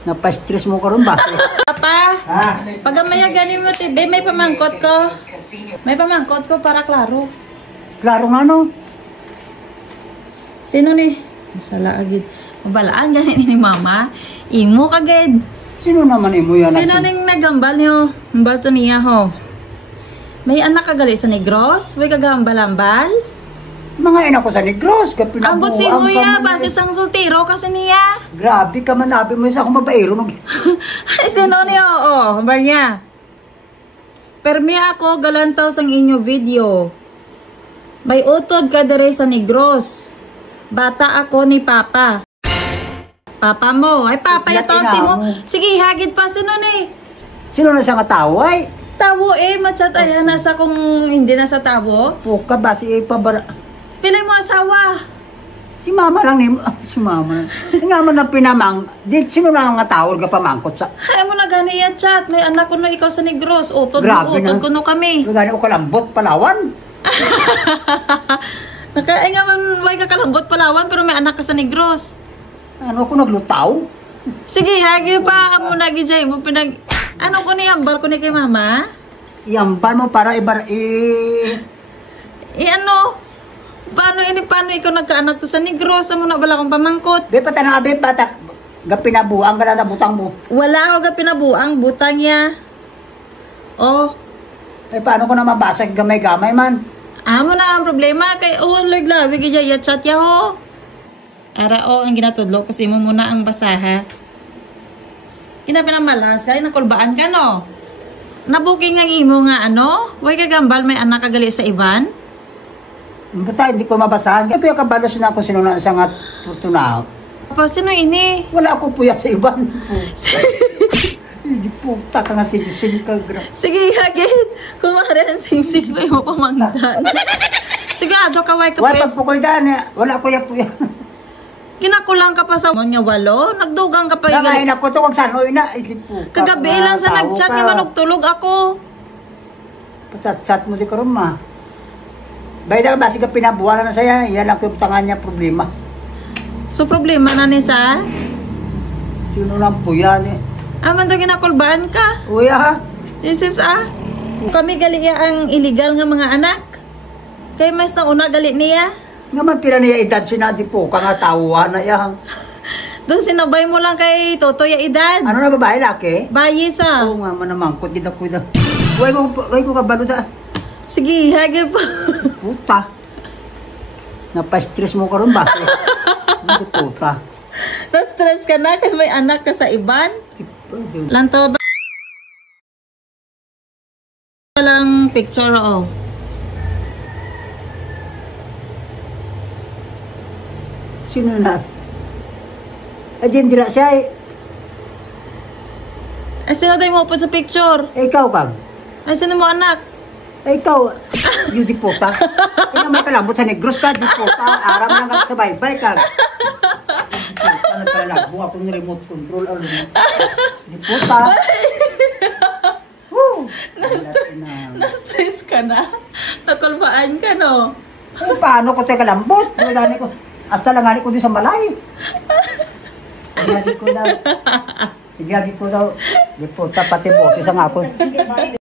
Napa-stress mo karon ba? Papa, pag amaya ganin mo, tibe, may pamangkot ko. May pamangkot ko para klaro. Klaro nga no? Sino ni? Masala agad. Mabalaan ganin ni mama. Imo kagad. Sino naman imo yan? Sino ning nagambal niyo? Hambal to niya ho. May anak kagali sa Negros? May kagambal-ambal? Mga ina ko sa Negros. Ambot si Muya, base sang sultiro kasi niya. Grabe ka man, nabi mo sa akong babaero. Ay, sino niyo? Oo, hambal niya. Permi ako, galantaw sang inyo video. May utod ka dere sa Negros. Bata ako ni Papa. Papa mo. Ay, Papa yato si mo. Sige, hagid pa. Sino ni? Sino na siya nga tao ay? Tawo machat ayan. Nasa kung hindi nasa tawo. Puka ba si pabara? Pilay mo asawa. Si mama lang ni si mama. Nga man na pinamang. Di sino na nga tao ka pamangkot sa. Ay mo na gani ya chat. May anak ko no ikaw sa Negros. Utod ko no kami. Gani ko kalambot Palawan. Nakain nga man way ka kalambot Palawan pero may anak ka sa Negros. Ano ko naglutaw? Sige, hagi pa amo na gijay mo pinag ano ko ni ambal ko ni kay mama? Iambal mo para ano? Paano ikaw nagkaanak to sa Negros? Amo na bala kong pamangkot? Be patana be bata. Gapinabuang ka na butang mo. Wala ako gapinabuang butang niya. Oh. Eh paano ko na mabasag gamay-gamay man? Amo na ang problema kay Lord lawi gijay ya chat ya ho. Ara ang ginatudlo kasi mo muna ang basaha. Kinapinamalas kay nakulbaan ka no. Nabuking ang imo nga ano? Way kagambal may anak kagali sa Ivan? Buta, hindi ko mabasahan. Kaya kabalos na ako sinunan sa nga Fortunao. Pa, sino ini? Wala ako puya sa Ivan. Hindi puta ka nga sinising ka. Sige, hagit. Kumari ang singsing pa mo pamangtan. Sigado, kaway ka wala pagpukoy daan. Wala ko ya puya. Ginakulang ka pa sa mga walo. Nagdugang ka pa. Nangain ako to kung sanoy na. Kagabi lang sa nagchat ni manugtulog ako. Pachat-chat mo di ko rin ma. Bayda ka ba, sige pinabuhala na saya, yan lang yung tangan niya problema. So problema na ni sa? Sino lang po yan eh. Aman daw ginakulbaan ka? Uya ha? This is kami gali ang illegal nga mga anak. Kay mas na una gali niya. Nga man pila niya edad sinadi po, ka nga tawuhan na yan. Doon sinabay mo lang kay Totoy edad. Ano na babae laki? Bayi sa. Oo nga man naman, kung di na kuida. Huwag ko kabalo da. Sige, hagi pa. Puta. Napa-stress mo karon ba? Ano puta? Na-stress ka na kay may anak ka sa Iban? Lanto ba? Walang picture oh. Sino na? Diyan dira siya eh. Ay, sino tayo mo upod sa picture? Ikaw kag? Ay, sino mo anak? Ikaw, yung di puta. Ikaw may kalambot sa Negros ka, di puta. Aram lang ka sa baybay ka. Ano pala nagbuha akong remote control. Di puta. Na-stress ka na? Nakulbaan ka no? Eh, paano ko tayo kalambot? Hasta lang ko din sa malay. Sige, ko daw. Di puta, pati boses ang hapon.